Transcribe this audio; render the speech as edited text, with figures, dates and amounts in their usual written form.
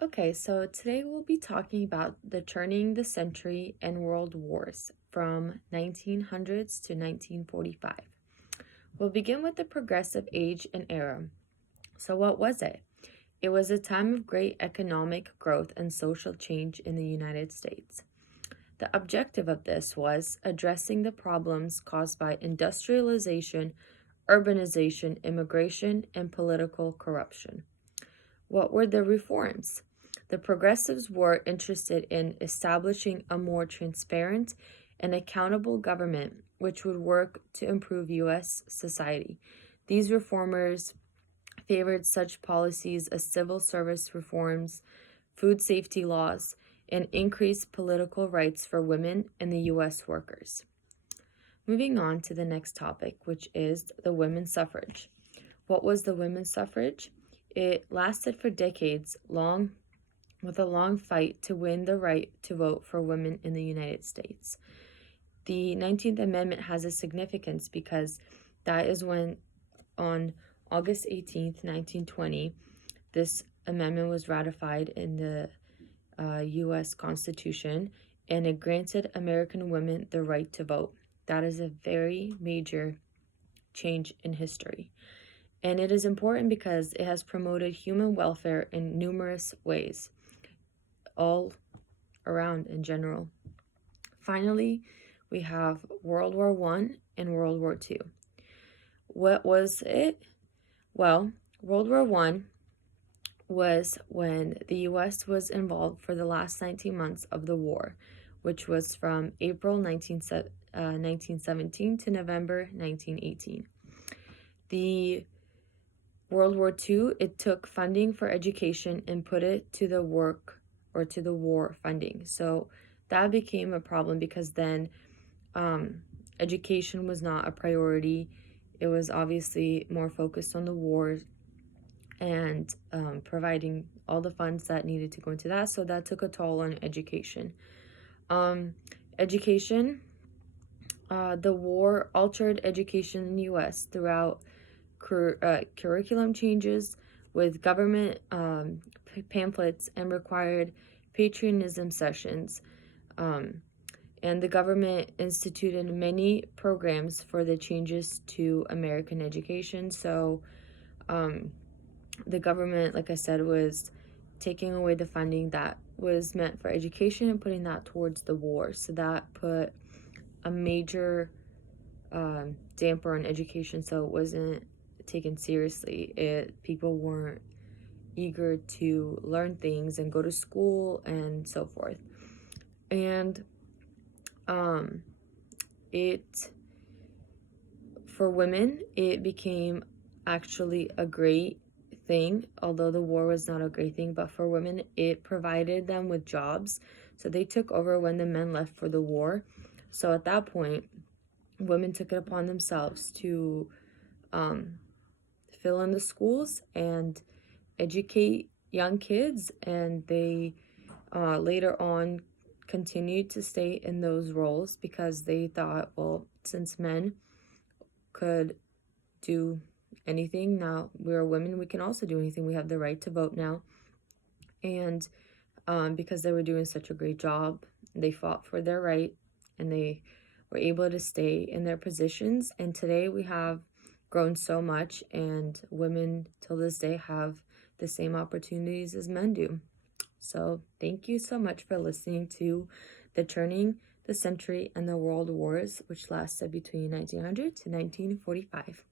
Okay, so today we'll be talking about the turning the century and world wars from 1900s to 1945. We'll begin with the progressive age and era. So what was it? It was a time of great economic growth and social change in the United States. The objective of this was addressing the problems caused by industrialization, urbanization, immigration, and political corruption. What were the reforms? The progressives were interested in establishing a more transparent and accountable government which would work to improve U.S. society. These reformers favored such policies as civil service reforms, food safety laws, and increased political rights for women and the U.S. workers. Moving on to the next topic, which is the women's suffrage. What was the women's suffrage? It lasted for decades, with a long fight to win the right to vote for women in the United States. The 19th Amendment has a significance because that is when, on August 18th, 1920, this amendment was ratified in the U.S. Constitution, and it granted American women the right to vote. That is a very major change in history. And it is important because it has promoted human welfare in numerous ways, all around in general. Finally, we have World War I and World War II. What was it? Well, World War I was when the U.S. was involved for the last 19 months of the war, which was from April 1917 to November 1918. The World War II, it took funding for education and put it to the war funding. So that became a problem because then education was not a priority. It was obviously more focused on the wars and providing all the funds that needed to go into that. So that took a toll on education. The war altered education in the U.S. throughout curriculum changes with government pamphlets and required patriotism sessions. And the government instituted many programs for the changes to American education. So the government, like I said, was taking away the funding that was meant for education and putting that towards the war. So that put a major damper on education, so it wasn't taken seriously. People weren't eager to learn things and go to school and so forth. And for women, it became actually a great thing, although the war was not a great thing. But for women, it provided them with jobs, so they took over when the men left for the war. So at that point, women took it upon themselves to fill in the schools and educate young kids, and they later on continued to stay in those roles because they thought, well, since men could do anything, now we're women, we can also do anything. We have the right to vote now. And because they were doing such a great job, they fought for their right and they were able to stay in their positions. And today we have grown so much, and women till this day have the same opportunities as men do. So thank you so much for listening to the Turning the Century and the World Wars, which lasted between 1900 to 1945.